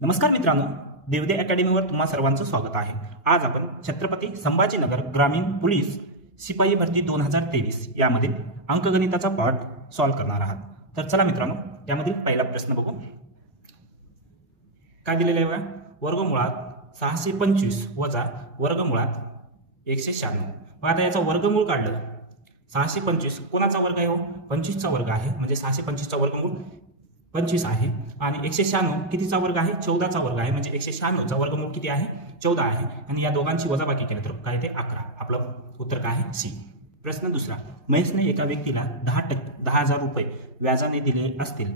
नमस्कार मित्रांनो, देवदे अकॅडमीवर तुम्हा सर्वांचं स्वागत आहे। आज आपण छत्रपती संभाजीनगर ग्रामीण पोलीस शिपाई भरती 2023 यामधील अंकगणिताचा पार्ट सॉल्व्ह करणार आहात। तर चला मित्रांनो, यामधील पहिला प्रश्न बघू। काय दिलेले आहे? वर्गमुळात 625 वजा वर्गमुळात 196। मग आता याचा वर्गमूळ काढलं। 625 कोणाचा वर्ग आहे? 25 चा वर्ग आहे, म्हणजे 625 चा वर्गमूळ 25 आहे आणि 196 कितीचा वर्ग आहे? 14 चा वर्ग आहे, म्हणजे 196 चा वर्गमूळ किती आहे? 14 आहे आणि या दोघांची वजाबाकी केली तर काय ते 11। आपलं उत्तर काय आहे? सी। प्रश्न दुसरा, महेशने एका व्यक्तीला 10,000 रुपये व्याजाने दिले असतील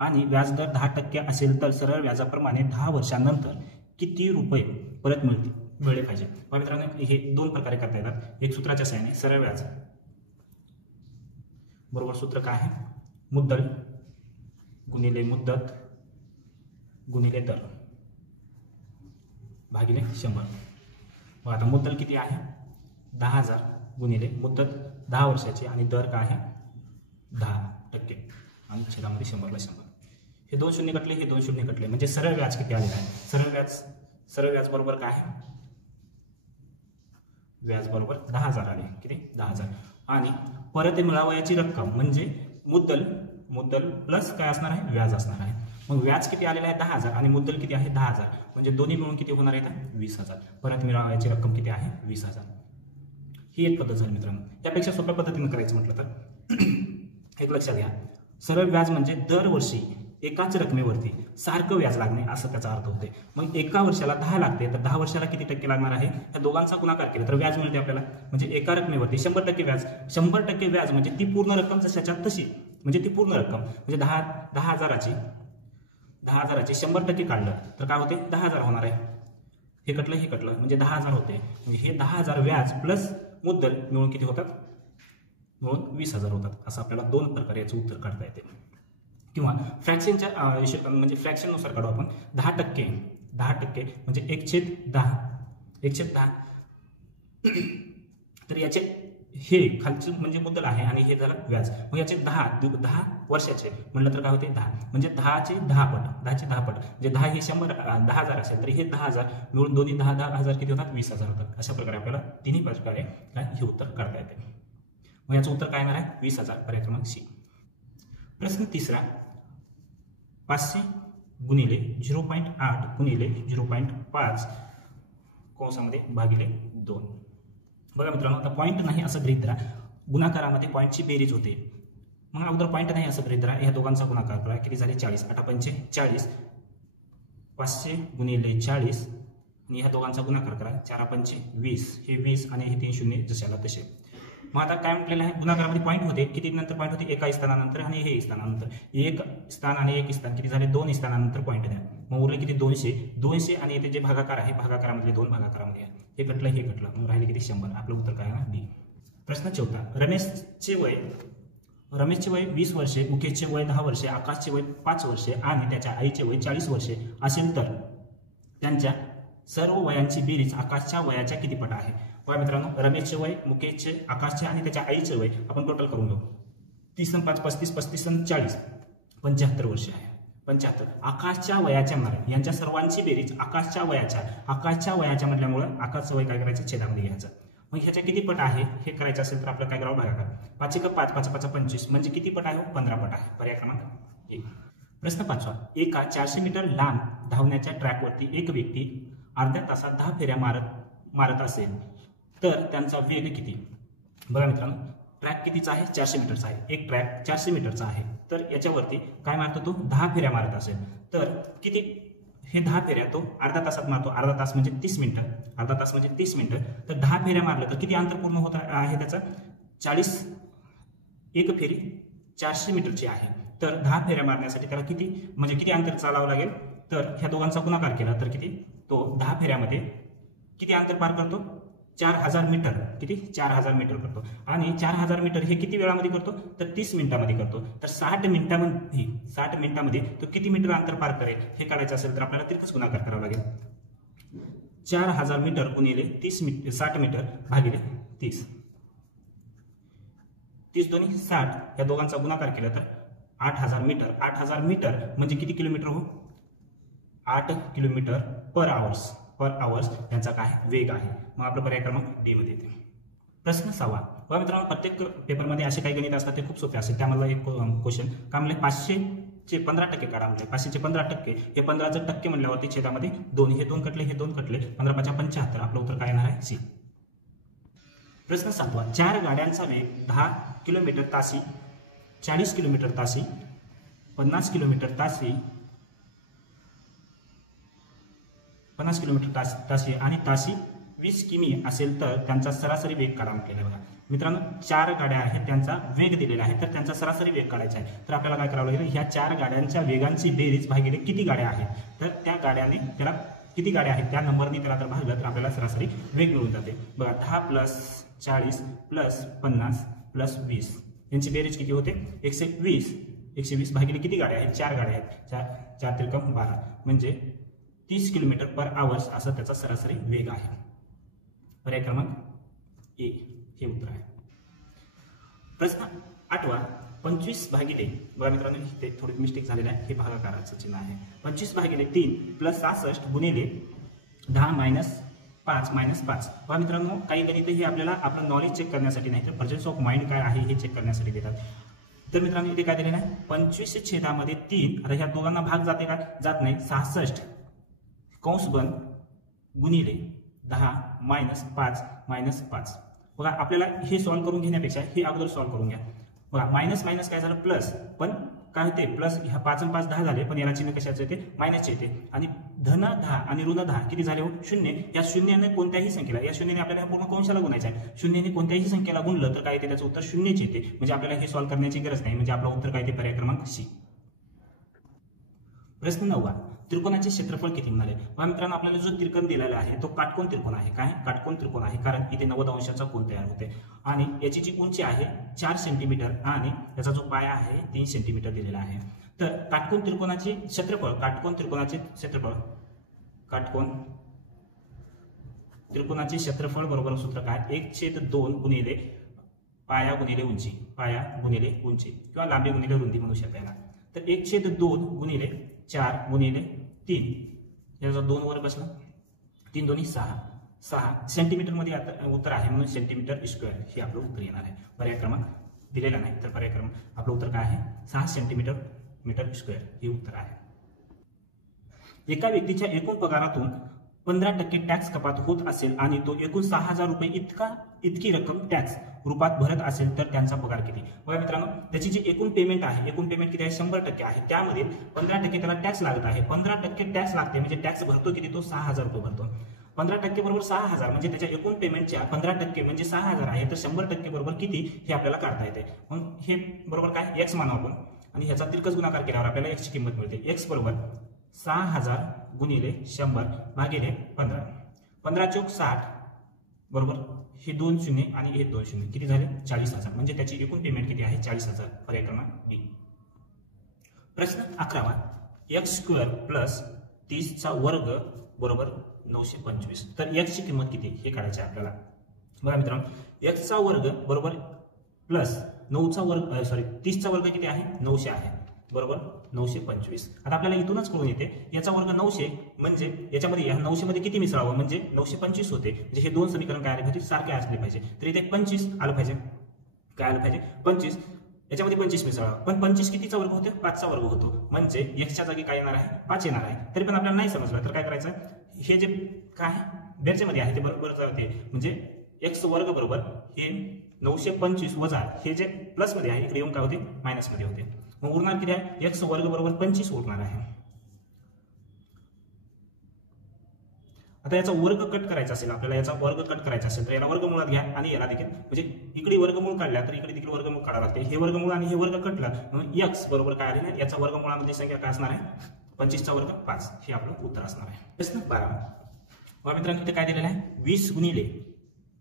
आणि व्याजदर 10% असेल तर सरळ व्याजाप्रमाणे 10 वर्षांनंतर किती रुपये परत मिळले पाहिजे? मित्रांनो, हे दोन प्रकारे करता येतात। एक सूत्राच्या सहाय्याने सरळ व्याज बरोबर सूत्र काय आहे? मुद्दल गुणिले मुद्दत गुणिले दर भागिले 100। मग आता मुद्दल किती आहे? 10,000 गुणिले मुद्दत 10 वर्षाची आणि दर काय आहे? 10% आणि छेदामध्ये 100ला 100। हे दोन शून्य कटले, हे दोन शून्य कटले, म्हणजे सरळ व्याज किती आलेलं आहे? सरळ व्याज बरोबर काय आहे? व्याज बरोबर 10,000 आले। किती? 10,000। आणि परत मिळावयाची रक्कम म्हणजे मुद्दल प्लस काय असणार आहे? व्याज असणार आहे। मग व्याज किती आलेलं आहे? 10,000 आणि मुद्दल किती आहे? 10,000, म्हणजे दोन्ही मिळून किती होणार आहे? 20,000। परत मिळावयाची रक्कम किती आहे? 20,000। ही एक पद्धत झाली मित्रांनो। त्यापेक्षा सोप्या पद्धतीने करायचं म्हटलं तर एक लक्षात घ्या, सरळ व्याज म्हणजे दरवर्षी एकाच रकमेवरती सारखं व्याज लागणे असं त्याचा अर्थ होते। मग एका वर्षाला 10 लागते तर 10 वर्षाला किती टक्के लागणार आहे? या दोघांचा गुणाकार केला तर व्याज मिळते आपल्याला, म्हणजे एका रकमेवरती 100% व्याज। 100% व्याज म्हणजे ती पूर्ण रक्कम जशाच्या तशी, म्हणजे ती पूर्ण रक्कम म्हणजे 10,000ची 100% काढलं तर काय होते? 10,000 होणार आहे। हे कटलं म्हणजे 10,000 होते। म्हणजे हे 10,000 व्याज प्लस मुद्दल मिळून किती होतात? मिळून 20,000 होतात। असं आपल्याला दोन प्रकारे याचं उत्तर काढता येते। किंवा फ्रॅक्शनच्या म्हणजे फ्रॅक्शननुसार काढू आपण। 10% म्हणजे 1/10 तर याचे हे खालचे म्हणजे मुद्दल आहे आणि हे झालं व्याज। मग याचे 10 वर्षाचे म्हटलं तर काय होते? 10 म्हणजे 10चे 10 पट म्हणजे 10 हे 10,000 असेल तर हे 10,000 मिळून दोन्ही 10,000 किती होतात? 20,000 होतात। अशा प्रकारे आपल्याला तिन्ही प्रकारे काय हे उत्तर काढता येते। मग याचं उत्तर काय येणार आहे? 20,000, पर्याय क्रमांक सी। प्रश्न तिसरा, 500 गुणिले 0.8 गुणिले 0.5 कंसामध्ये भागिले 2। बघा मित्रांनो, आता पॉईंट नाही असं गृहीत धरा, गुणाकारामध्ये पॉईंटची बेरीज होते। मग अगोदर पॉईंट नाही असं गृहीत धरा, ह्या दोघांचा गुणाकार करा, किती झाले? 40। 8 पंचे 40, 500 गुणिले 40 आणि ह्या दोघांचा गुणाकार करा, 4 पंचे 20, हे 20 आणि हे 3 शून्य जशाला तसे। मग आता काय म्हटलेलं आहे? गुणाकारामध्ये पॉईंट होते, किती नंतर पॉईंट होते? एका स्थानानंतर आणि हे स्थानानंतर। एक स्थान आणि एक स्थान किती झाले? 2 स्थानानंतर पॉईंट द्या। मग उरले किती? 200 आणि इथे जे भागाकार आहे भागाकारामधले 2 भागाकारामध्ये हे कटलं, मग राहिले किती? 100। आपलं उत्तर काय आहे? डी। प्रश्न चौथा, रमेशचे वय 20 वर्षे, मुकेशचे वय 10 वर्षे, आकाशचे वय 5 वर्षे आणि त्याच्या आईचे वय 40 वर्षे असेल तर त्यांच्या सर्व वयांची बेरीज आकाशच्या वयाच्या किती पट आहे? बघा मित्रांनो, रमेशचे वय, मुकेशचे, आकाशचे आणि त्याच्या आईचे वय आपण टोटल करून घेऊ। 30 आणि 5 35, 35 आणि 40 75 वर्षे आहे। 75 आकाशच्या वयाच्या म्हणणार, यांच्या सर्वांची बेरीज आकाशच्या वयाच्या म्हटल्यामुळं आकाशचं वय काय करायचं? छेदामध्ये घ्यायचं। मग ह्याच्या किती पट आहे हे करायचं असेल तर आपलं काय करावं? भागाकार। 5 × 5 5 5 25 म्हणजे किती पट आहे? 15 पट आहे। पर्याय क्रमांक 1। प्रश्न 5वा, एका 400 मीटर लांब धावण्याच्या ट्रॅकवरती एक व्यक्ती अर्ध्या तासात 10 फेऱ्या मारत असेल तर त्यांचा वेग किती? बघा मित्रांनो, ट्रॅक कितीचा आहे? 400 मीटरचा आहे। एक ट्रॅक 400 मीटरचा आहे तर याच्यावरती काय मारतो? तो 10 फेऱ्या मारत असेल तर किती? हे 10 फेऱ्या तो अर्धा तासात मारतो। अर्धा तास म्हणजे 30 मिनिटं, तर 10 फेऱ्या मारल्या तर किती अंतर पूर्ण होत आहे त्याचं? 40। एक फेरी 400 मीटरची आहे तर 10 फेऱ्या मारण्यासाठी त्याला किती अंतर चालावं लागेल? तर ह्या दोघांचा गुणाकार केला तर किती? तो 10 फेऱ्यामध्ये किती अंतर पार करतो? 4,000 मीटर। किती? 4,000 मीटर करतो। आणि 4,000 मीटर हे किती वेळामध्ये करतो? तर 30 मिनिटांमध्ये करतो। तर 60 मिनिटांमध्ये तो किती मीटर अंतर पार करेल हे काढायचं असेल तर आपल्याला तिरकस गुणाकार करावा लागेल। 4,000 मीटर गुणिले 60 मीटर भागिले 30, 30 दोन्ही 60, या दोघांचा गुणाकार केला तर 8,000 मीटर। 8,000 मीटर म्हणजे किती किलोमीटर हो? 8 किलोमीटर पर आवर्स त्यांचा काय वेग आहे. मग आपला पर्याय क्रमांक डी मध्ये येते. प्रश्न 6. बघा मित्रांनो, प्रत्येक पेपरमध्ये असे काही गणित असतात ते खूप सोपे असतात. त्यामधला एक क्वेश्चन काय म्हणले, 500चे 15% काढा म्हणले. 500चे 15% हे 15 टक्के म्हणल्यावरती छेदामध्ये 2, हे 2 कटले, हे 2 कटले, 15 × 5 = 75. आपलं उत्तर काय येणार आहे, सी. प्रश्न 7. 4 गाड्यांचा वेग 10 किलोमीटर तासी, 40 किलोमीटर तासी, 50 किलोमीटर तासी, 50 किलोमीटर तासी आणि तासी 20 किमी असेल तर त्यांचा सरासरी वेग काढा म्हटलेला आहे. बघा मित्रांनो, 4 गाड्या आहेत, त्यांचा वेग दिलेला आहे, तर त्यांचा सरासरी वेग काढायचा आहे. तर आपल्याला काय करावं लागेल, ह्या 4 गाड्यांच्या वेगांची बेरीज भागिले किती गाड्या आहेत, तर त्या गाड्याने त्याला किती गाड्या आहेत त्या नंबरने त्याला जर भागलं तर आपल्याला सरासरी वेग मिळून जाते. बघा 10 + 40 + 50 + 20 यांची बेरीज किती होते, 120. 120 भागिले किती गाड्या आहेत, 4 गाड्या आहेत, 4 त्रिकम 12 म्हणजे 30 किलोमीटर पर आवर्स असा त्याचा सरासरी वेग आहे. पर्याय क्रमांक ए हे उत्तर आहे. प्रश्न 8. 25 भागिले, बघा मित्रांनो इथे थोडी मिस्टेक झालेली आहे, हे भागाकाराचं चिन्ह आहे. 25 भागिले 3 + 66 गुणिले 10 - 5 - 5. बघा मित्रांनो, काही गणित हे आपल्याला आपलं नॉलेज चेक करण्यासाठी नाही तर प्रेझेन्स ऑफ माइंड काय आहे हे चेक करण्यासाठी देतात. तर मित्रांनो इथे काय दिलेलं आहे, 25/3. आता ह्या दोघांना भाग जाते का, जात नाही. 66 कंस बंद गुणिले 10 - 5 - 5. बघा आपल्याला हे सॉल्व्ह करून घेण्यापेक्षा हे अगोदर सॉल्व्ह करून घ्या. बघा मायनस मायनस काय झालं, प्लस, पण काय होते, प्लस ह्या 5 आणि 5 10 झाले, पण याला चिन्ह कशाचं येते, मायनसचे येते. आणि धन 10 आणि ऋण 10 किती झाले हो, 0. या शून्याने कोणत्याही संख्येला, या शून्याने आपल्याला पूर्ण कंशाला गुणायचं आहे. शून्याने कोणत्याही संख्येला गुणलं तर काय येते, त्याचं उत्तर 0च येते. म्हणजे आपल्याला हे सॉल्व्ह करण्याची गरज नाही. म्हणजे आपलं उत्तर काय येते, पर्याय क्रमांक सी. प्रश्न 9. त्रिकोणाचे क्षेत्रफळ किती म्हणाले. बघा मित्रांनो, आपल्याला जो त्रिकोण दिलेला आहे तो काटकोन त्रिकोण आहे. काय, काटकोन त्रिकोण आहे, कारण इथे 90 अंशाचा कोन तयार होते. आणि याची जी उंची आहे 4 सेंटीमीटर आणि याचा जो पाया आहे 3 सेंटीमीटर दिलेला आहे. तर काटकोन त्रिकोणाचे क्षेत्रफळ, काटकोन त्रिकोणाचे क्षेत्रफळ बरोबर सूत्र काय, 1/2 गुणिले पाया गुणिले उंची, पाया गुणिले उंची किंवा लांबी गुणिले रुंदी म्हणू शकता. तर 1/2 गुणिले 4 गुणिले 3, याचा 2 वर बसला, 3 दोन्ही 6 सेंटीमीटर मध्ये उत्तर आहे, म्हणून सेंटीमीटर स्क्वेअर हे आपलं उत्तर येणार आहे. पर्याय क्रमांक दिलेला नाही, तर पर्याय क्रमांक आपलं उत्तर काय आहे, 6 सेंटीमीटर स्क्वेअर हे उत्तर आहे. एका व्यक्तीच्या एकूण पगारातून 15% टॅक्स कपात होत असेल आणि तो एकूण 6,000 रुपये इतकी रक्कम टॅक्स रूपात भरत असेल तर त्यांचा पगार किती. बघा मित्रांनो, त्याची जी एकूण पेमेंट आहे, एकूण पेमेंट किती आहे, 100% आहे. त्यामध्ये 15% त्याला टॅक्स लागत आहे. 15% टॅक्स लागते म्हणजे टॅक्स भरतो किती, तो 6,000 रुपये भरतो. 15% बरोबर 6,000 म्हणजे त्याच्या एकूण पेमेंटच्या 15% म्हणजे 6,000 आहे. तर 100% बरोबर किती हे आपल्याला काढता येते. मग हे बरोबर काय, एक्स मानू आपण, आणि ह्याचा तिरकस गुणाकार केल्यावर आपल्याला एक्सची किंमत मिळते. एक्स बरोबर 6,000 गुणिले 100 भागिले 15. 15 चौक 60 बरोबर हे 2 शून्य आणि हे 2 शून्य किती झाले, 40,000. म्हणजे त्याची एकूण पेमेंट किती आहे, 40,000. पर्याय क्रमांक बी. प्रश्न 11. x² प्लस 30चा वर्ग बरोबर 925. तर x ची किंमत किती हे काढायची आपल्याला. बघा मित्रांनो, x चा वर्ग बरोबर प्लस 30चा वर्ग किती आहे, 900 आहे, बरोबर 925. आता आपल्याला इथूनच कळून येते याचा वर्ग 900 म्हणजे याच्यामध्ये या 900 मध्ये किती मिसळावं, म्हणजे 925 होते. म्हणजे हे दोन समीकरण काय आले पाहिजे, सारखे असले पाहिजे. तर इथे 25 आलं पाहिजे, काय आलं पाहिजे, 25. याच्यामध्ये 25 मिसळावं, पण 25 कितीचा वर्ग होतो, 5चा वर्ग होतो. म्हणजे एक्सच्या जागी काय येणार आहे, 5 येणार आहे. तरी पण आपल्याला नाही समजलं तर काय करायचं, हे जे काय बेरच्या मध्ये आहे ते बरोबर जाते. म्हणजे एक्स वर्ग बरोबर हे 925 वजा हे जे प्लस मध्ये आहे इकडे येऊन काय होते, मायनस मध्ये होते. मग उरणार किती आहे, एक्स वर्ग बरोबर 25 उरणार आहे. आता याचा वर्ग कट करायचा असेल आपल्याला, याचा वर्ग कट करायचा असेल तर याला वर्गमुळात घ्या आणि याला देखील, म्हणजे इकडे वर्गमूळ काढला तर इकडे देखील वर्गमूळ काढावं लागते. हे वर्गमूळ आणि हे वर्ग कटला म्हणून एक्स बरोबर काय आले ना, याचा वर्गमुळामध्ये संख्या काय असणार आहे, 25चा वर्ग 5 हे आपलं उत्तर असणार आहे. प्रश्न 12. बघा मित्रांनो, इथे काय दिलेलं आहे, 20 गुणिले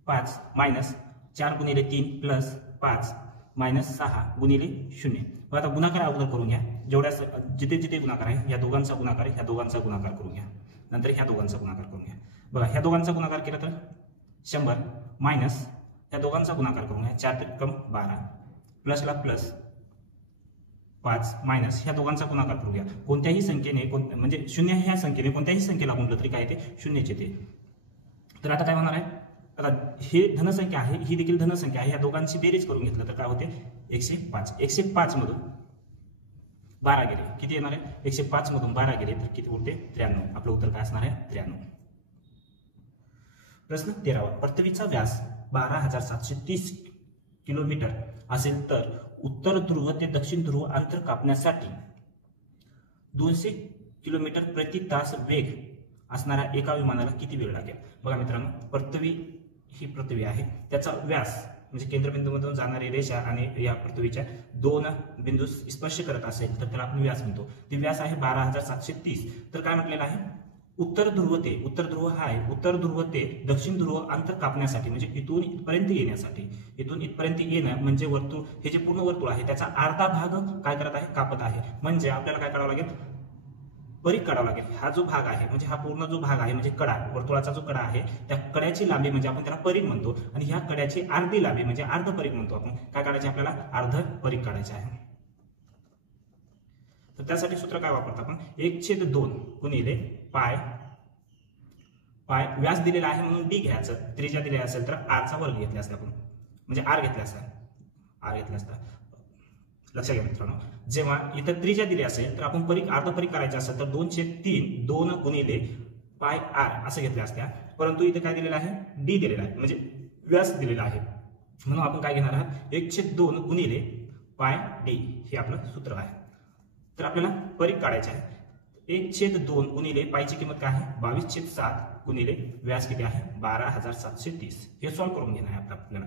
5 मायनस 4 गुणिले 3 प्लस 5 मायनस 6 गुणिले 0. मग आता गुणाकार अगोदर करून घ्या. जेवढ्या जिथे जिथे गुणाकार आहे या दोघांचा गुणाकार, ह्या दोघांचा गुणाकार करून घ्या. नंतर ह्या दोघांचा गुणाकार करून घ्या. बघा ह्या दोघांचा गुणाकार केला तर 100 मायनस ह्या दोघांचा गुणाकार करून घ्या, 4 त्रिकम 12 प्लसला प्लस 5 मायनस ह्या दोघांचा गुणाकार करूया. कोणत्याही संख्येने म्हणजे शून्य ह्या संख्येने कोणत्याही संख्येला गुणलं तरी काय ते शून्यच येते. तर आता काय होणार आहे, आता हे धनसंख्या आहे, ही देखील धनसंख्या आहे, या दोघांची बेरीज करून घेतलं तर काय होते 105. 105 मधून 12 गेले किती येणार आहे, 105 मधून 12 गेले तर किती उरते 93. आपलं उत्तर काय असणार आहे 93. प्रश्न 13वा, पृथ्वीचा व्यास 12,730 किलोमीटर असेल तर उत्तर ध्रुव ते दक्षिण ध्रुव अंतर कापण्यासाठी 200 किलोमीटर प्रति तास वेग असणाऱ्या एका विमानाला किती वेळ लागेल. बघा मित्रांनो, ही पृथ्वी आहे, त्याचा व्यास म्हणजे केंद्रबिंदूमधून जाणारी रेषा आणि या पृथ्वीच्या 2 बिंदू स्पर्श करत असेल तर त्याला आपण व्यास म्हणतो. ते व्यास आहे 12,730. तर काय म्हटलेलं आहे, उत्तर ध्रुव हा आहे, उत्तर ध्रुव ते दक्षिण ध्रुव अंतर कापण्यासाठी म्हणजे इथून इथपर्यंत येण्यासाठी, इथून इथपर्यंत येणं म्हणजे वर्तुळ, हे जे पूर्ण वर्तुळ आहे त्याचा अर्धा भाग काय करत आहे, कापत आहे. म्हणजे आपल्याला काय करावं लागेल, परिघ काढावं लागेल. हा जो भाग आहे म्हणजे हा पूर्ण जो भाग आहे म्हणजे कडा, वर्तुळाचा जो कडा आहे त्या कड्याची लांबी म्हणजे आपण त्याला परिघ म्हणतो, आणि ह्या कड्याची अर्धी लांबी म्हणजे अर्ध परिघ म्हणतो. आपण काय काढायचे, आपल्याला अर्ध परिघ काढायचे आहे. तर त्यासाठी सूत्र काय वापरतो आपण, 1/2 गुणिले पाय व्यास दिलेला आहे म्हणून डी घ्यायचं, त्रिज्या दिली असेल तर r चा वर्ग घेतला असता आपण, म्हणजे r घेतला असता. लक्षात घ्या मित्रांनो, जेव्हा इथं त्रिज्या दिली असेल तर आपण अर्ध परिघ करायचं असेल तर 2/3 2 गुणिले पाय r असं घेतलं असत्या. परंतु इथे काय दिलेलं आहे, डी दिलेला आहे म्हणजे व्यास दिलेला आहे, म्हणून आपण काय घेणार आहात 1/2 गुणिले पाय डी हे आपलं सूत्र आहे. तर आपल्याला परिघ काढायचं आहे. 1/2 गुणिले पायची किंमत काय आहे 22/7 गुणिले व्यास किती आहे 12,730. हे सॉल्व्ह करून घेणार आहे आपल्याला.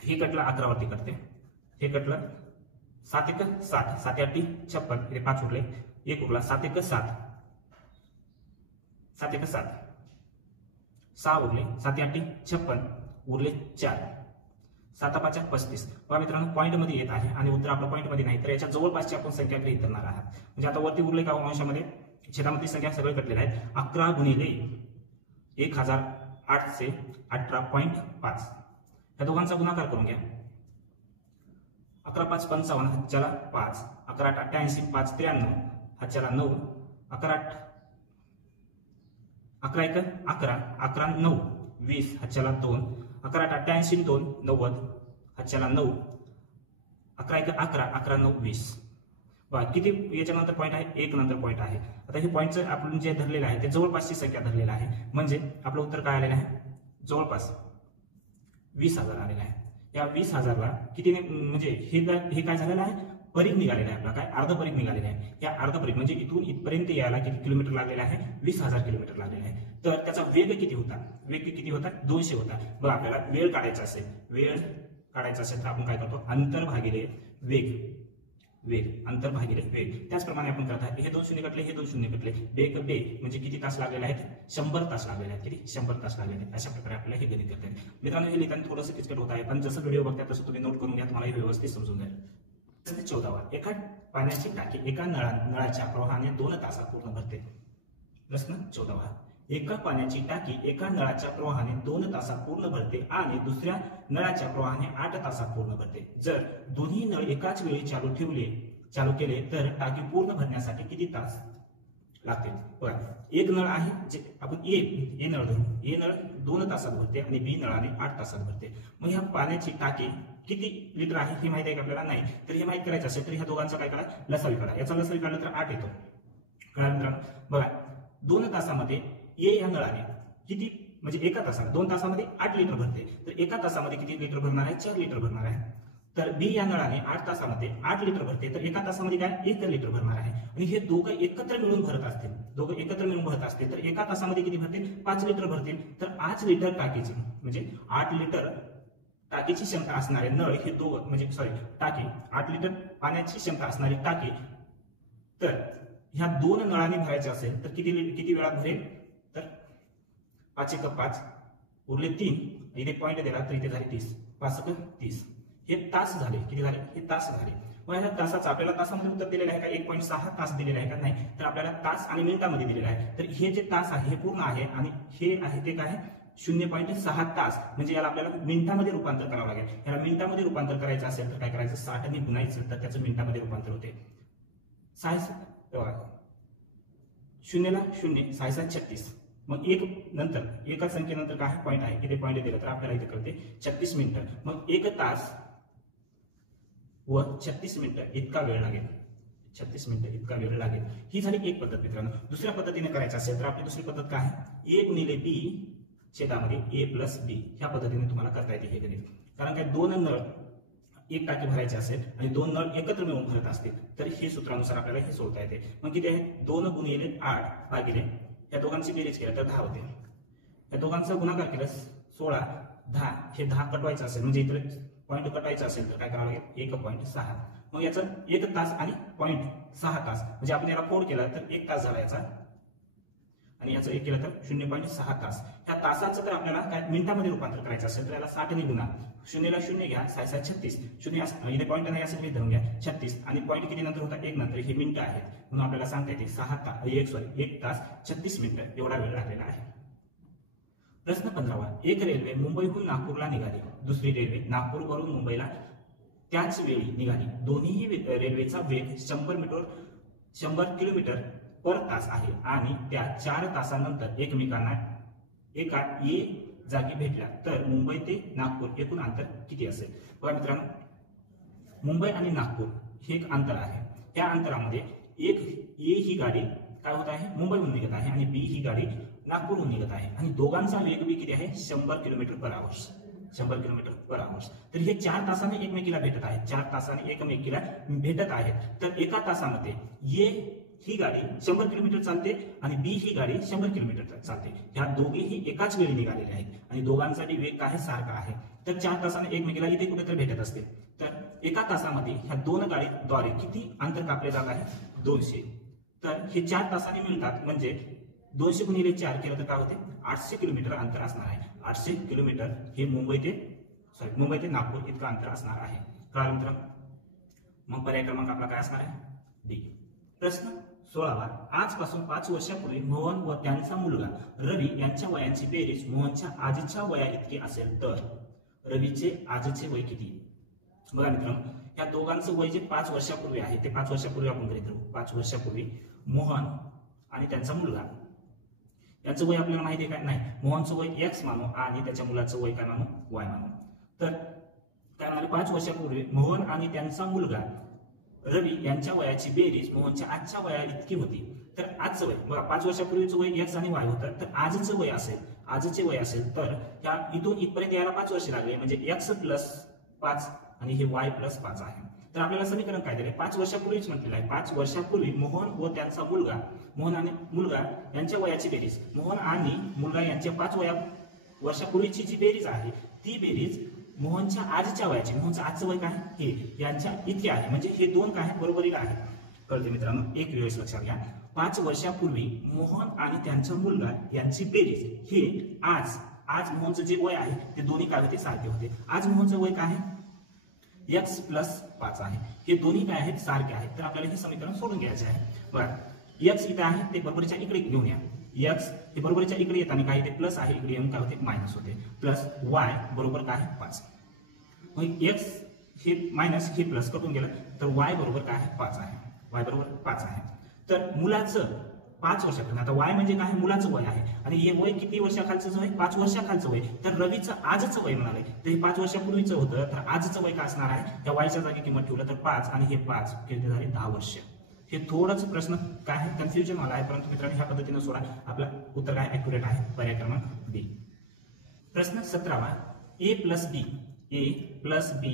हे कटलं 11 वरती करते, हे कटलं 7 1 7 7 8 56 इथे 5 उरले, 1 उरला, 7 1 7 7 1 7 6 उरले, 7 8 56 उरले 4, 7 5 35. बघा मित्रांनो, पॉईंट मध्ये येत आहे आणि उत्तर आपलं पॉईंट मध्ये नाही तर याच्या जवळपासची आपण संख्या गृहीत करणार आहात. म्हणजे आता वरती उरले का अंशामध्ये छेदामधली संख्या सगळे कटलेल्या आहेत. 11 गुणिले 1818.5 या दोघांचा गुणाकार करून घ्या. 11 5 55 हातच्याला 5, 11 8 88 5 93 हातच्याला 9, 11 1 11 11 9 20 हातच्याला 2, 11 88 2 90 हातच्याला 9, 11 1 11 11 9 20. बघा किती याच्यानंतर पॉईंट आहे, 1 नंतर पॉईंट आहे. आता हे पॉईंटचं आपण जे धरलेलं आहे ते जवळपासची संख्या धरलेलं आहे, म्हणजे आपलं उत्तर काय आलेलं आहे जवळपास 20,000 आलेलं आहे. या 20,000ला कितीने म्हणजे हे काय झालेलं आहे, परिघ निघालेला आहे आपला, काय अर्ध परिघ निघालेला आहे. या अर्ध परिघ म्हणजे इथून इथपर्यंत यायला किती किलोमीटर लागलेला आहे 20,000 किलोमीटर लागलेला आहे. तर त्याचा वेग किती होता, 200 होता. बघा आपल्याला वेळ काढायचा असेल तर आपण काय करतो, अंतर भागिले वेग, अंतर भागिले वेग. त्याचप्रमाणे आपण करत आहे, हे 2 शून्य कटले, हे 2 शून्य कटले, बेग म्हणजे किती तास लागलेले आहेत 100 तास लागलेले आहेत. किती 100 तास लागलेले आहेत. अशा प्रकारे आपल्याला हे गणित करता येईल. मित्रांनो, हे लिहिताना थोडंसं किचकट होत आहे, पण जसं व्हिडिओ बघता तसं तुम्ही नोट करून घ्या, तुम्हाला हे व्यवस्थित समजून जाईल. 14वा, एका पाण्याची टाकी एका नळाच्या प्रवाहाने 2 तासात पूर्ण भरते. प्रश्न 14वा, एका पाण्याची टाकी एका नळाच्या प्रवाहाने 2 तासात पूर्ण भरते आणि दुसऱ्या नळाच्या प्रवाहाने 8 तासात पूर्ण भरते. जर दोन्ही नळ एकाच वेळी चालू केले तर टाकी पूर्ण भरण्यासाठी किती तास लागतील. बघा, एक नळ आहे जे आपण ए नळ धरू, ए नळ 2 तासात भरते आणि बी नळाने 8 तासात भरते. मग ह्या पाण्याची टाकी किती लिटर आहे हे माहिती आहे का आपल्याला, नाही. तर हे माहित करायचं असेल तर ह्या दोघांचा काय करा, लसावी काढा. याचा लसावी काढला तर 8 येतो. कळालं मित्रांनो. बघा, 2 तासामध्ये ए या नळाने किती म्हणजे एका तासात 2 तासामध्ये 8 लिटर भरते, तर एका तासामध्ये किती लिटर भरणार आहे 4 लिटर भरणार आहे. तर बी या नळाने 8 तासामध्ये 8 लिटर भरते, तर एका तासामध्ये काय 1 लिटर भरणार आहे. आणि हे दोघं एकत्र मिळून भरत असतील, तर एका तासामध्ये किती भरतील 5 लिटर भरतील. तर 8 लिटर टाकीची म्हणजे 8 लिटर टाकीची क्षमता असणारे नळ हे दोघं म्हणजे टाकी 8 लिटर पाण्याची क्षमता असणारी टाकी, तर ह्या 2 नळाने भरायचे असेल तर किती वेळात भरेल, तर 5 1 5 उरले 3, इथे पॉईंट दिला तर इथे झाले 30, 5 1 30. हे तास झाले, किती झाले हे तास झाले. मग ह्या तासाचं आपल्याला तासामध्ये उत्तर दिलेलं आहे का 1.6 तास दिलेलं आहे का, नाही. तर आपल्याला तास आणि मिनिटामध्ये दिलेलं आहे. तर हे जे तास आहे हे पूर्ण आहे आणि हे आहे ते काय 0.6 तास म्हणजे याला आपल्याला मिनिटामध्ये रूपांतर करावं लागेल. याला मिनिटामध्ये रूपांतर करायचं असेल तर काय करायचं, 60 ने गुणायचं तर त्याचं मिनिटामध्ये रूपांतर होते. 0 ला 0, 6 × 36. मग एक नंतर एका संख्येनंतर काय पॉईंट आहे, इथे पॉईंट दिलं तर आपल्याला इथे कळते 36 मिनिटं. मग 1 तास व 36 मिनिटं इतका वेळ लागेल. 36 मिनिटं इतका वेळ लागेल. ही झाली एक पद्धत मित्रांनो. दुसऱ्या पद्धतीने करायचं असेल तर आपली दुसरी पद्धत काय आहे, a गुणिले b छेदामध्ये a प्लस b ह्या पद्धतीने तुम्हाला करता येते हे गणित. कारण काय दोन नळ एक टाकी भरायचे असेल आणि दोन नळ एकत्र मिळून भरत असतील तर हे सूत्रानुसार आपल्याला हे सोडता येते. मग किती आहे, 2 गुणिले 8 भागिले या दोघांची बेरीज केलं तर 10 होते. या दोघांचा गुणाकार केलं 16, 10 हे 10 कटवायचं असेल म्हणजे इतर पॉईंट कटवायचा असेल तर काय करावं लागेल, 1.6. मग याचं 1 तास आणि 0.6 तास म्हणजे आपण याला फोड केला तर 1 तास झाला याचा आणि याचं 1 केलं तर 0.6 तास. ह्या तासाचं तर आपल्याला काय मिनिटामध्ये रूपांतर करायचं असेल तर याला 60 ने गुणा. 0 ला 0 घ्या, 6 × 36. 0 इथे पॉईंट नाही असं धरून घ्या 36 आणि पॉईंट किती नंतर होता 1 नंतर हे मिनिटं आहेत म्हणून आपल्याला सांगता येते 1 तास 36 मिनिटं एवढा वेळ लागलेला आहे. प्रश्न 15वा. एक रेल्वे मुंबईहून नागपूरला निघाली, दुसरी रेल्वे नागपूरवरून मुंबईला त्याच वेळी निघाली. दोन्ही रेल्वेचा वेग 100 किलोमीटर पर तास आहे आणि त्या 4 तासानंतर एकमेकांना एका ए जागी भेटल्या तर मुंबई ते नागपूर एकूण अंतर किती असेल. बघा मित्रांनो, मुंबई आणि नागपूर हे एक अंतर आहे. त्या अंतरामध्ये एक ए ही गाडी काय होत आहे, मुंबईहून निघत आहे आणि बी ही गाडी नागपूरहून निघत आहे आणि दोघांचा वेग बी किती आहे, 100 किलोमीटर पर आवर्स. 100 किलोमीटर पर आवर्स. तर हे 4 तासाने एकमेकीला भेटत आहेत. 4 तासाने एकमेकीला भेटत आहेत. तर एका तासामध्ये ए ही गाडी 100 किलोमीटर चालते आणि बी ही गाडी 100 किलोमीटर चालते. ह्या दोघेही एकाच वेळी निघालेले आहेत आणि दोघांचा वेग काय सारखा आहे. तर 4 तासाने एकमेकीला इथे कुठेतरी भेटत असते. तर एका तासामध्ये ह्या दोन गाडीद्वारे किती अंतर कापले जात आहे, 200. तर हे 4 तासाने मिळतात म्हणजे 200 गुणिले 4 केलं तर काय होते, 800 किलोमीटर अंतर असणार आहे. 800 किलोमीटर हे मुंबई ते नागपूर इतकं अंतर असणार आहे. कळालं मित्रांनो. मग पर्याय क्रमांक आपला काय असणार आहे, डी. प्रश्न 16वा. आजपासून 5 वर्षापूर्वी मोहन व त्यांचा मुलगा रवी यांच्या वयांची बेरीज मोहनच्या आजीच्या वया इतकी असेल तर रवीचे आजचे वय किती. बघा मित्रांनो, या दोघांचं वय जे 5 वर्षापूर्वी आहे ते 5 वर्षापूर्वी आपण गणित करू. 5 वर्षापूर्वी मोहन आणि त्यांचा मुलगा यांचं वय आपल्याला माहिती आहे काय, नाही. मोहनचं वय x मानू आणि त्याच्या मुलाचं वय काय मानू, y मानू. तर काय म्हणाले, 5 वर्षापूर्वी मोहन आणि त्यांचा मुलगा रवी यांच्या वयाची बेरीज मोहनच्या आजच्या वया इतकी होती. तर आजचं वय बघा, 5 वर्षापूर्वीचं वय x आणि y होतं. तर आजचे वय असेल तर ह्या इथून इथपर्यंत यायला 5 वर्ष लागले म्हणजे x + 5 आणि हे y + 5 आहे. तर आपल्याला समीकरण काय दिले, 5 वर्षापूर्वीच म्हटलेलं आहे. 5 वर्षापूर्वी मोहन व त्यांचा मुलगा, मोहन आणि मुलगा यांच्या वयाची बेरीज, मोहन आणि मुलगा यांच्या 5 वर्षापूर्वीची जी बेरीज आहे ती बेरीज मोहनच्या आजच्या वयाची, मोहनचं आजचं वय काय हे यांच्या इतके आहे म्हणजे हे दोन काय बरोबरीला आहे. कळते मित्रांनो, एक वेळेस लक्षात घ्या. 5 वर्षापूर्वी मोहन आणि त्यांचा मुलगा यांची बेरीज हे आज मोहनचं जे वय आहे ते दोन्ही काय होते, सारखे होते. आज मोहनचं वय काय आहे, x + 5 आहे. हे दोन्ही काय आहेत, सारखे आहेत. तर आपल्याला हे समीकरण सोडून घ्यायचे आहे. बघा, x इथे आहे ते बरोबरीच्या इकडे घेऊन या. x हे बरोबरीच्या इकडे येताना काय ते प्लस आहे, इकडे येऊन काय होते, मायनस होते. प्लस y बरोबर काय आहे, 5. मग x हे मायनस हे प्लस कटून गेलं तर y बरोबर काय आहे, 5 आहे. y बरोबर 5 आहे. तर मुलाचं 5 वर्षापर्यंत, आता y म्हणजे काय, मुलाचं वय आहे आणि हे वय किती वर्षाखालचं वय, 5 वर्षाखालचं वय. तर रवीचं आजचं वय म्हणाले तर हे 5 वर्षापूर्वीचं होतं. तर आजचं वय काय असणार आहे, त्या वायच्या जागी किंमत ठेवलं तर 5 आणि हे 5 किती झाले, 10 वर्ष. हे थोडंच प्रश्न काय आहे, कन्फ्युजन मला आहे, परंतु मित्रांनो ह्या पद्धतीने सोडा, आपलं उत्तर काय ऍक्युरेट आहे. पर्याय क्रमांक बी. प्रश्न 17वा. a + b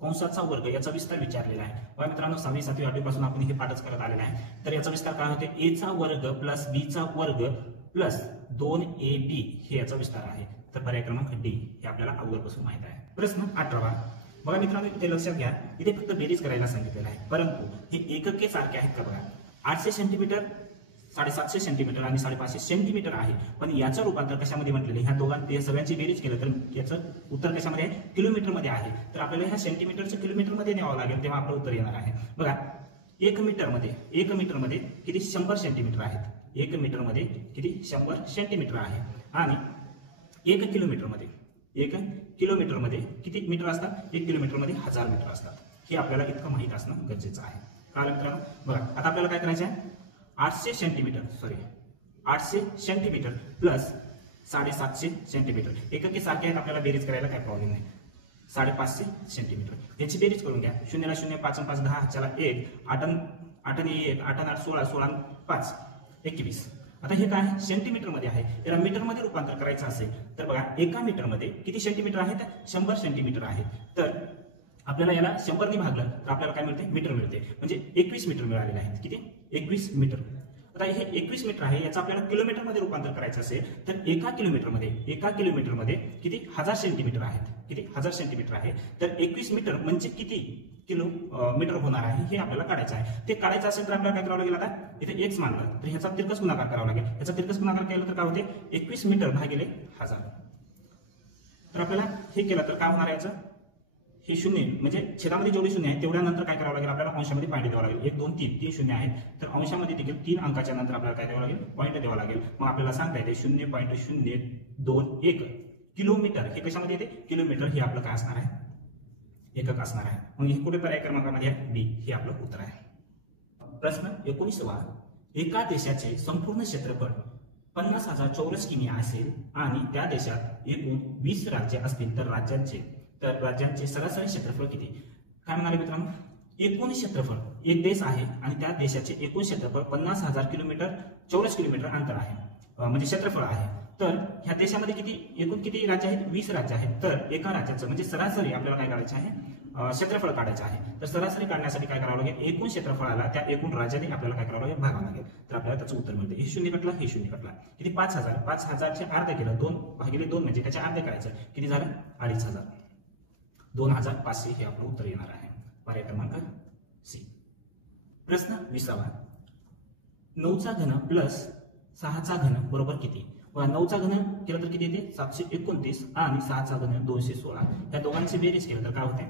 कंसाचा वर्ग याचा विस्तार विचारलेला आहे. बघा मित्रांनो, 6वी 7वी 8वी पासून आपण हे पाठच करत आलेला आहे. तर याचा विस्तार काय होते, a चा वर्ग + b चा वर्ग + 2ab हे याचा विस्तार आहे. तर पर्याय क्रमांक डी हे आपल्याला अगोदरपासून माहित आहे. प्रश्न 18वा. बघा मित्रांनो, इथे लक्षात घ्या, इथे फक्त बेरीज करायला सांगितलेलं आहे, परंतु हे एकके सारखे आहेत का बघा. 800 सेंटीमीटर, 750 सेंटीमीटर आणि 550 सेंटीमीटर आहे. पण याचं रूपांतर कशामध्ये म्हटलेलं, ह्या दोघांची सगळ्यांची बेरीज केलं तर याचं उत्तर कशामध्ये आहे, किलोमीटरमध्ये आहे. तर आपल्याला ह्या सेंटीमीटरचं किलोमीटरमध्ये न्यावं लागेल, तेव्हा आपलं उत्तर येणार आहे. बघा, 1 मीटरमध्ये किती, 100 सेंटीमीटर आहेत. 1 मीटरमध्ये किती, 100 सेंटीमीटर आहे आणि 1 किलोमीटरमध्ये 1 किलोमीटरमध्ये किती मीटर असतात? 1 किलोमीटरमध्ये 1000 मीटर असतात. हे आपल्याला इतकं माहित असणं गरजेचं आहे. कारण मित्रांनो बघा, आता आपल्याला काय करायचं आहे? 800 सेंटीमीटर प्लस 750 सेंटीमीटर. एकके सारखे आहेत, आपल्याला बेरीज करायला काय प्रॉब्लेम नाही. 550 सेंटीमीटर याची बेरीज करून घ्या. 0 ला 0, 5 5 10, चला 1, 8 8 1, 8 8 16, 16 5 21. आता हे काय सेंटीमीटर मध्ये आहे, याला मीटर मध्ये रूपांतर करायचं असेल तर बघा, एका मीटर मध्ये किती सेंटीमीटर आहेत? 100 सेंटीमीटर आहे. तर आपल्याला याला 100 ने भागलं तर आपल्याला काय मिळते? मीटर मिळते. म्हणजे 21 मीटर मिळालेले आहेत. किती? 21 मीटर. आता हे 21 मीटर आहे, याचं आपल्याला किलोमीटर मध्ये रूपांतर करायचं असेल तर एका किलोमीटरमध्ये किती? 1000 सेंटीमीटर आहेत. किती? 1000 सेंटीमीटर आहे. तर 21 मीटर म्हणजे किती किलो मीटर होणार आहे हे आपल्याला काढायचं आहे. ते काढायचं असेल तर आपल्याला काय करावं लागेल? आता इथे x मानलं तर ह्याचा तिरकस गुणाकार करावा लागेल. ह्याचा तिरकस गुणाकार केला तर काय होते? 21 मीटर भागिले 1000. तर आपल्याला हे केलं तर काय होणार आहे? याचं हे शून्य म्हणजे छेदामध्ये जेवढे शून्य आहेत तेवढ्यानंतर काय करावं लागेल? आपल्याला अंशामध्ये पॉईंट द्यावा लागेल. 1 2 3 3 शून्य आहेत, तर अंशामध्ये देखील 3 अंकाच्या नंतर आपल्याला काय द्यावं लागेल? पॉईंट द्यावा लागेल. मग आपल्याला सांगता येते 0.021 किलोमीटर. हे कशामध्ये येते? किलोमीटर. हे आपलं काय असणार आहे? एकक असणार आहे. मग हे कुठे पर्याय क्रमांकामध्ये आहे? बी. हे आपलं उत्तर आहे. प्रश्न 19वा. एका देशाचे संपूर्ण क्षेत्रफळ 50,000 चौरस किमी असेल आणि त्या देशात एकूण 20 राज्य असतील तर राज्यांचे सरासरी क्षेत्रफळ किती? काय म्हणाले मित्रांनो? एकूण क्षेत्रफळ, एक देश आहे आणि त्या देशाचे एकूण क्षेत्रफळ 50,000 चौरस किलोमीटर अंतर आहे, म्हणजे क्षेत्रफळ आहे. तर ह्या देशामध्ये एकूण किती राज्य आहेत? 20 राज्य आहेत. तर एका राज्याचं म्हणजे सरासरी आपल्याला काय करायचं आहे? क्षेत्रफळ काढायचं आहे. तर सरासरी काढण्यासाठी काय करावं लागेल? एकूण क्षेत्रफळाला त्या एकूण राज्याने आपल्याला काय करावं लागेल? भागावं लागेल. तर आपल्याला त्याचं उत्तर मिळते. हे शून्य कटला, हे शून्य कटला. किती? 5,000. 5,000चे अर्धे केलं, 2 भागिले 2 म्हणजे त्याचे अर्धे करायचं. किती झालं? 2,500. 2500 हे आपलं उत्तर येणार आहे. पर्याय क्रमांक सी. प्रश्न 20वा. 9चा घन प्लस 6चा घन बरोबर किती? 9चा घन केलं तर किती येते? 729 आणि 6चा घन 216. या दोघांची बेरीज केलं तर काय होते?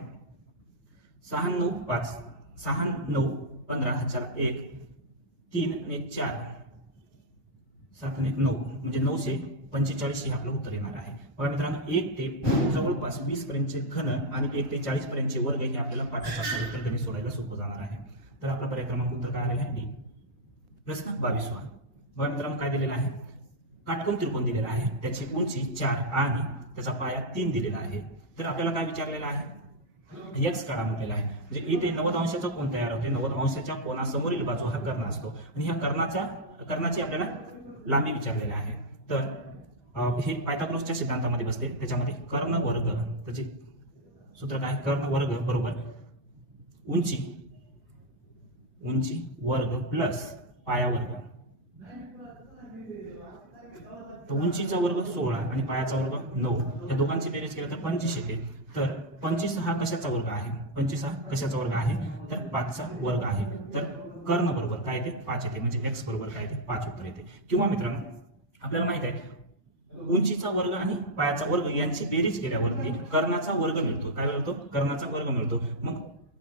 6 9 5 6 9 15 1 3 आणि 4 7 आणि 9 म्हणजे 945 हे आपलं उत्तर येणार आहे. बघा मित्रांनो, 1 ते जवळपास 20 पर्यंतचे घन आणि 1 ते 40 पर्यंतचे वर्ग हे आपल्याला पाठाचं असणार, तर गणित सोडायला सोपं जाणार आहे. तर आपला पर्याय क्रमांक उत्तर काय आलेला आहे? डी. प्रश्न 22वा. बघा मित्रांनो, काय दिलेला आहे? काटकोन त्रिकोण दिलेला आहे, त्याची उंची 4 आणि त्याचा पाया 3 दिलेला आहे. तर आपल्याला काय विचारलेलं आहे? एक्स काढा म्हटलेला आहे. म्हणजे इथे 90 अंशाचा कोन तयार होते. 90 अंशाच्या कोनासमोरील बाजू हा कर्ण असतो आणि ह्या कर्णाची आपल्याला लांबी विचारलेली आहे. तर हे पायथागोरसच्या सिद्धांतामध्ये बसते. त्याच्यामध्ये कर्ण वर्ग, त्याचे सूत्र काय? कर्ण वर्ग बरोबर उंची वर्ग प्लस पाया वर्ग. तर उंचीचा वर्ग 16 आणि पायाचा वर्ग 9. या दोघांची बेरीज केलं तर 25 येते. तर 25 हा कशाचा वर्ग आहे? 25 हा कशाचा वर्ग आहे? तर 5चा वर्ग आहे. तर कर्ण बरोबर काय येते? 5 येते. म्हणजे एक्स बरोबर काय येते? 5 उत्तर येते. किंवा मित्रांनो, आपल्याला माहित आहे उंचीचा वर्ग आणि पायाचा वर्ग यांची बेरीज केल्यावरती कर्णाचा वर्ग मिळतो. काय मिळतो? कर्णाचा वर्ग मिळतो. मग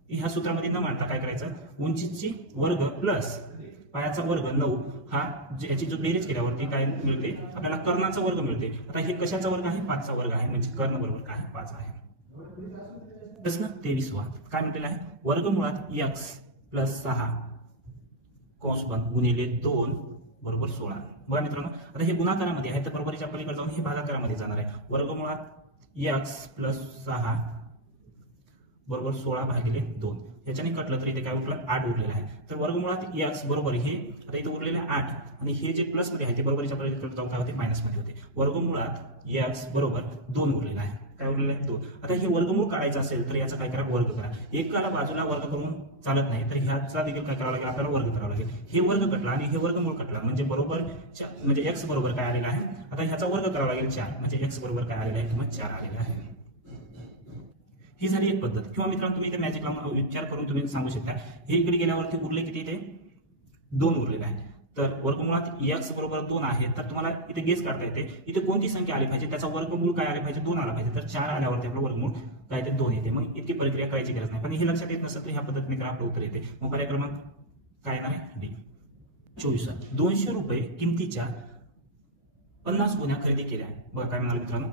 ह्या सूत्रामध्ये न मांडता काय करायचं? उंचीची वर्ग प्लस पायाचा वर्ग 9 हा याची जो बेरीज केल्यावरती काय मिळते? आपल्याला कर्णाचा वर्ग मिळते. आता हे कशाचा वर्ग आहे? 5चा वर्ग आहे. म्हणजे कर्ण बरोबर काय? 5 आहे. प्रश्न 23वा. काय म्हटलेला आहे? वर्गमुळात x प्लस 6 कंस बंद गुणिले 2 बरोबर 16. बघा मित्रांनो, आता हे गुणाकारामध्ये आहे तर बरोबरीच्या पलीकडे जाऊन हे भागाकारामध्ये जाणार आहे. वर्गमुळात x प्लस 6 बरोबर 16 भागिले 2. याच्याने कटलं तर इथे काय उरलं? 8 उरलेलं आहे. तर वर्गमुळात x बरोबर हे आता इथे उरलेलं आहे 8 आणि हे जे प्लस मध्ये आहे ते बरोबरीच्या पलीकडे जाऊन काय होते? मायनस मध्ये होते. वर्गमुळात x बरोबर 2 उरलेला आहे. काय उरलेलं आहे? 2. आता हे वर्गमूळ काढायचं असेल तर याचा काय करा? वर्ग करा. एकाला बाजूला वर्ग करून चालत नाही, तर ह्याचा देखील काय करावं लागेल? आपल्याला वर्ग करावा लागेल. हे वर्ग कटला आणि हे वर्गमूळ कटला म्हणजे बरोबर म्हणजे x बरोबर काय आलेला आहे? आता ह्याचा वर्ग करावा लागेल 4 म्हणजे x बरोबर काय आलेला आहे? किंवा 4 आलेला आहे. ही झाली एक पद्धत. किंवा मित्रांनो, तुम्ही इथे मॅजिकला विचार करून तुम्ही सांगू शकता हे इकडे गेल्यावरती उरले किती? इथे 2 उरलेले आहे. तर वर्गमुळात x बरोबर 2 आहे. तर तुम्हाला इथे गेस काढता येते इथे कोणती संख्या आली पाहिजे? त्याचा वर्गमूळ काय आले पाहिजे? 2 आला पाहिजे. तर 4 आल्यावरती आपलं वर्गमूळ काय ते 2 येते. मग इतकी प्रक्रिया करायची गरज नाही. पण हे लक्षात येत नसेल तर ह्या पद्धतीने आपलं उत्तर येते. मग पर्याय क्रमांक काय येणार आहे? डी. 24. 200 रुपये किमतीच्या 50 गोण्या खरेदी केल्या. बघा काय म्हणाले मित्रांनो,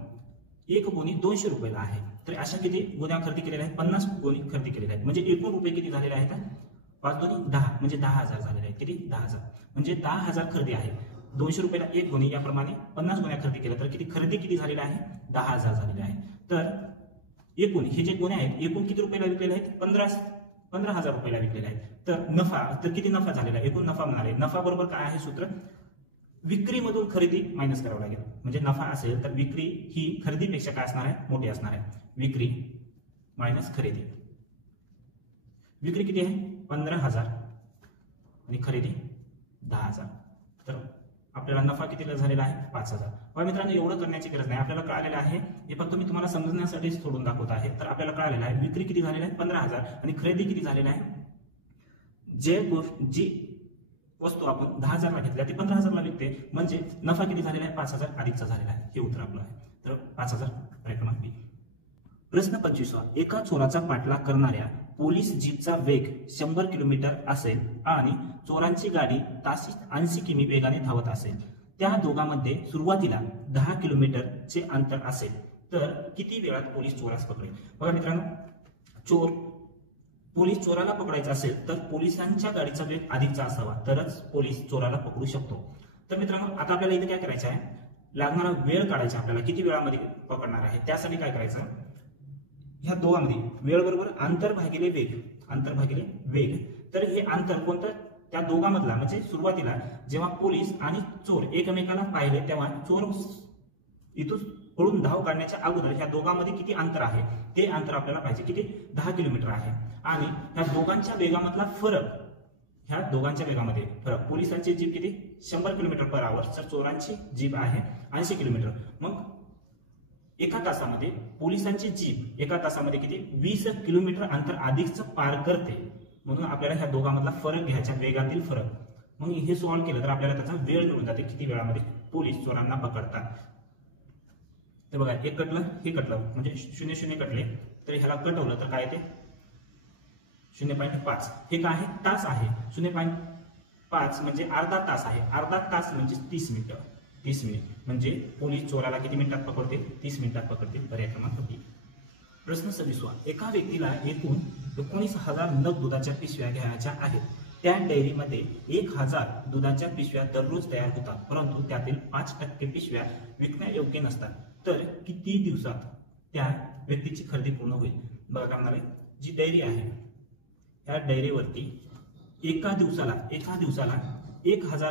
एक गोणी 200 रुपयाला आहे. तर अशा किती गोण्या खरेदी केलेल्या आहेत? 50 गोणी खरेदी केलेल्या आहेत. म्हणजे एकूण रुपये किती झालेले आहेत? 5 दोन्ही 10, म्हणजे 10,000 झालेले आहेत. किती? 10,000. म्हणजे 10,000 खरेदी आहे. 200 रुपयाला एक गोणी, याप्रमाणे 50 गोण्या खरेदी केल्या तर किती खरेदी किती झालेली आहे? 10,000 झालेले आहे. तर एकूण हे जे गोण्या आहेत एकूण किती रुपयाला विकलेले आहेत? 15,000 रुपयाला विकलेले आहेत. तर नफा, तर किती नफा झालेला आहे? एकूण नफा म्हणाले. नफा बरोबर काय आहे सूत्र? विक्रीमधून खरेदी मायनस करावं लागेल. म्हणजे नफा असेल तर विक्री ही खरेदीपेक्षा काय असणार आहे? मोठी असणार आहे. विक्री मायनस खरेदी. विक्री किती आहे? 15,000 आणि खरेदी 10,000. तर आपल्याला नफा कितीला झालेला आहे? 5,000. पण मित्रांनो एवढं करण्याची गरज नाही, आपल्याला कळालेलं आहे. हे फक्त मी तुम्हाला समजण्यासाठी सोडून दाखवत आहे. तर आपल्याला कळालेलं आहे विक्री किती झालेली आहे? 15,000 आणि खरेदी किती झालेला आहे? जी वस्तू आपण 10,000 ला घेतल्या ती 15,000 ला विकते, म्हणजे नफा किती झालेला आहे? 5,000 अधिकचा झालेला आहे. हे उत्तर आपलं आहे. तर 5,000 क्रमांक बी. प्रश्न 25. एका चोराचा पाठलाग करणाऱ्या पोलीस जीपचा वेग 100 किलोमीटर असेल आणि चोरांची गाडी ताशी 80 किमी वेगाने धावत असेल. त्या दोघांमध्ये सुरुवातीला 10 किलोमीटरचे अंतर असेल तर किती वेळात पोलीस चोरास पकडेल? बघा मित्रांनो, पोलीस चोराला पकडायचा असेल तर पोलिसांच्या गाडीचा वेग अधिकचा असावा, तरच पोलीस चोराला पकडू शकतो. तर मित्रांनो आता आपल्याला इथे काय करायचं आहे? लागणारा वेळ काढायचा आपल्याला, किती वेळामध्ये पकडणार आहे. त्यासाठी काय करायचं? ह्या दोघांमध्ये वेळ बरोबर अंतर भागिले वेग, अंतर भागिले वेग. तर हे अंतर कोणतं? त्या दोघांमधला, म्हणजे सुरुवातीला जेव्हा पोलीस आणि चोर एकमेकाला पाहिले तेव्हा चोर इथून पळून धाव काढण्याच्या अगोदर ह्या दोघांमध्ये किती अंतर आहे ते अंतर आपल्याला पाहिजे. किती? 10 किलोमीटर आहे. आणि ह्या दोघांच्या वेगामधला फरक, ह्या दोघांच्या वेगामध्ये फरक, पोलिसांची जीप किती? 100 किलोमीटर पर आवर, तर चोरांची जीप आहे 80 किलोमीटर. मग एका तासामध्ये पोलिसांची जीप एका तासामध्ये किती? 20 किलोमीटर अंतर अधिकच पार करते. म्हणून आपल्याला ह्या दोघांमधला फरक घ्यायचा, वेगातील फरक. मग हे सॉल्व्ह केलं तर आपल्याला त्याचा वेळ मिळून जाते, किती वेळामध्ये पोलीस चोरांना पकडतात. तर बघा, एक कटलं, हे कटलं, म्हणजे 0 कटले, तर ह्याला कटवलं तर काय येते? 0.5. हे काय आहे? तास आहे. 0.5 म्हणजे अर्धा तास आहे. अर्धा तास म्हणजे 30 मिनिटं. 30 मिनिट म्हणजे पोलीस चोराला किती मिनिटात पकडते? 30 मिनिटात पकडते. पर्याय क्रमांक बी. प्रश्न 26. एका व्यक्तीला एकूण 19,000 नग दुधाच्या पिशव्या घ्यायच्या आहेत. त्या डेअरीमध्ये 1,000 दुधाच्या पिशव्या दररोज तयार होतात, परंतु त्यातील 5% पिशव्या विकण्यायोग्य नसतात. तर किती दिवसात त्या व्यक्तीची खरेदी पूर्ण होईल? बघा काय म्हणाले, जी डेअरी आहे त्या डेअरीवरती एका दिवसाला 1,000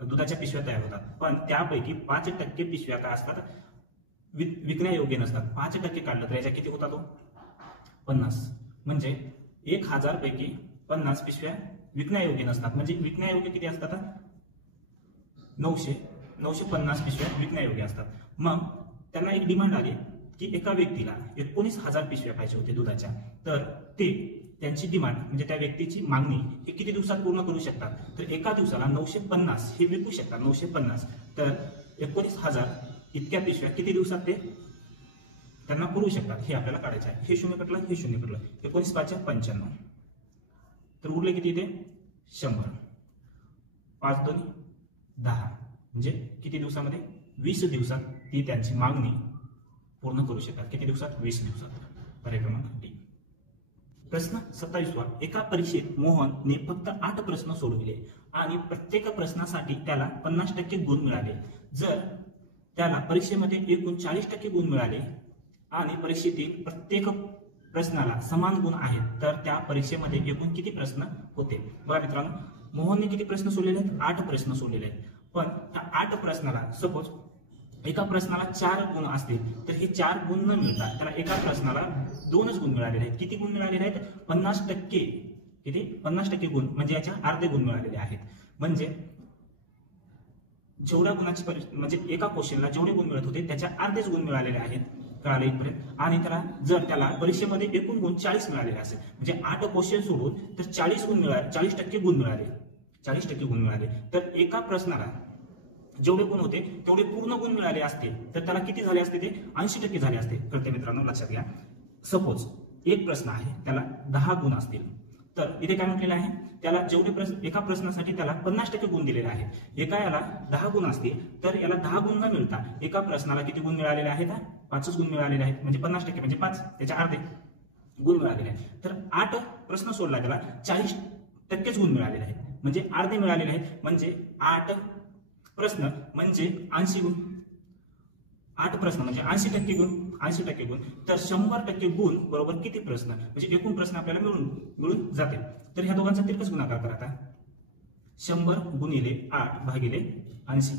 दुधाच्या पिशव्या तयार होतात, पण त्यापैकी 5% पिशव्या काय असतात? विकण्यायोग्य नसतात. 5% काढलं तर याच्या किती होतात? 50. म्हणजे 1,000 पैकी 50 पिशव्या विकण्यायोग्य नसतात. म्हणजे विकण्यायोग्य किती असतात? 950 पिशव्या विकण्यायोग्य असतात. मग त्यांना एक डिमांड आली की एका व्यक्तीला 19,000 पिशव्या पाहिजे होते दुधाच्या. तर त्यांची डिमांड म्हणजे त्या व्यक्तीची मागणी हे किती दिवसात पूर्ण करू शकतात? तर एका दिवसाला 950 हे विकू शकतात. 950 तर 19,000 इतक्या पिशव्या किती दिवसात ते त्यांना पुरू शकतात, हे आपल्याला काढायचं आहे. हे 0 कटलं, हे 0 कटलं, 19 5 95. तर उरले किती? ते 100. 5 2 10. म्हणजे किती दिवसामध्ये? 20 दिवसात ती त्यांची मागणी पूर्ण करू शकतात. किती दिवसात? 20 दिवसात. पर्याय क्रमांक डी. प्रश्न 27. एका परीक्षेत मोहनने फक्त 8 प्रश्न सोडविले आणि प्रत्येक प्रश्नासाठी त्याला 50% गुण मिळाले. जर त्याला परीक्षेमध्ये एकूण 40% गुण मिळाले आणि परीक्षेतील प्रत्येक प्रश्नाला समान गुण आहेत, तर त्या परीक्षेमध्ये एकूण किती प्रश्न होते? बघा मित्रांनो, मोहनने किती प्रश्न सोडलेले आहेत? 8 प्रश्न सोडलेले आहेत. पण त्या 8 प्रश्नाला सपोज एका प्रश्नाला 4 गुण असतील तर हे 4 गुण न मिळता त्याला एका प्रश्नाला 2च गुण मिळालेले आहेत. किती गुण मिळालेले आहेत? 50%. किती? 50% गुण, म्हणजे याच्या अर्धे गुण मिळालेले आहेत. म्हणजे जेवढ्या गुणाची म्हणजे एका क्वेश्चनला जेवढे गुण मिळत होते त्याच्या अर्धेच गुण मिळालेले आहेत. कळाले इथपर्यंत? आणि त्याला परीक्षेमध्ये एकूण गुण 40 मिळालेले असेल, म्हणजे 8 क्वेश्चन सोडून तर 40 गुण मिळाले, 40% गुण मिळाले, 40% गुण मिळाले. तर एका प्रश्नाला जेवढे गुण होते तेवढे पूर्ण गुण मिळाले असते तर त्याला किती झाले असते? ते 80% झाले असते. कळते मित्रांनो? लक्षात घ्या. सपोज एक प्रश्न आहे त्याला 10 गुण असतील तर इथे काय म्हटलेलं आहे, त्याला जेवढे प्रश्न एका प्रश्नासाठी त्याला 50% गुण दिलेले आहेत. एका याला 10 गुण असतील तर याला 10 गुण न मिळता एका प्रश्नाला किती गुण मिळालेले आहेत, 5च गुण मिळालेले आहेत. म्हणजे 50% म्हणजे 5 त्याच्या अर्धे गुण मिळालेले आहेत. तर 8 प्रश्न सोडला त्याला 40% गुण मिळालेले आहेत, म्हणजे अर्धे मिळालेले आहेत. म्हणजे 8 प्रश्न म्हणजे 80 गुण. 8 प्रश्न म्हणजे 80% गुण, 80% गुण. तर 100% गुण बरोबर किती प्रश्न, म्हणजे एकूण प्रश्न आपल्याला मिळून जाते. तर ह्या दोघांचा तिरकस गुणाकार करा आता. 100 गुणिले 8 भागिले 80.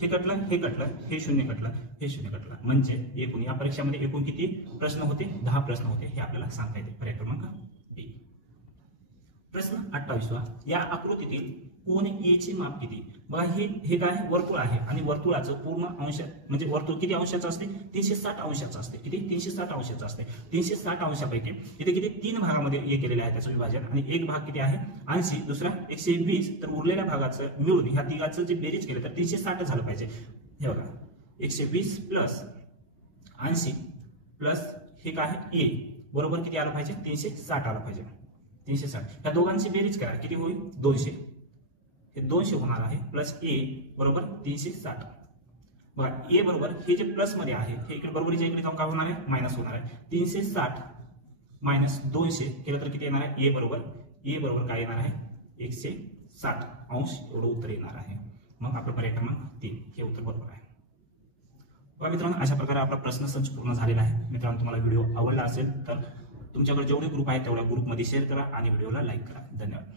हे कटलं, हे कटलं, हे शून्य कटलं, हे शून्य कटलं. म्हणजे एकूण या परीक्षेमध्ये एकूण किती प्रश्न होते, 10 प्रश्न होते. हे आपल्याला सांगता येते. पर्याय क्रमांक बी. प्रश्न 28वा, या आकृतीतील कोन ए चे माप किती. बघा हे काय वर्तुळ आहे आणि वर्तुळाचं पूर्ण अंश म्हणजे वर्तुळ किती अंशाचं असते, 360 अंशाचं असते. किती, 360 अंशाचं असते. 360 अंशापैकी इथे किती 3 भागामध्ये हे केलेलं आहे त्याचं विभाजन, आणि एक भाग किती आहे 80, दुसरा 120. तर उरलेल्या भागाचं मिळून ह्या तिघाचं जे बेरीज केलं तर 360 झालं पाहिजे. हे बघा 120 प्लस 80 प्लस हे काय आहे ए बरोबर किती आलं पाहिजे, 360 आलं पाहिजे. 360 या दोघांची बेरीज करा किती होईल 200. हे 200 होणार आहे प्लस ए बरोबर 360. बघा ए बरोबर हे जे प्लस मध्ये आहे हे इकडे बरोबरीच्या इकडे जाऊन काय होणार आहे, मायनस होणार आहे. 360 मायनस 200 केलं तर किती येणार आहे, ए बरोबर काय येणार आहे 160 अंश एवढं उत्तर येणार आहे. मग आपलं पर्याय क्रमांक 3 हे उत्तर बरोबर आहे. बघा मित्रांनो, अशा प्रकारे आपला प्रश्न संच पूर्ण झालेला आहे. मित्रांनो, तुम्हाला व्हिडिओ आवडला असेल तर तुमच्याकडे जेवढे ग्रुप आहेत तेवढ्या ग्रुपमध्ये शेअर करा आणि व्हिडिओला लाईक करा. धन्यवाद.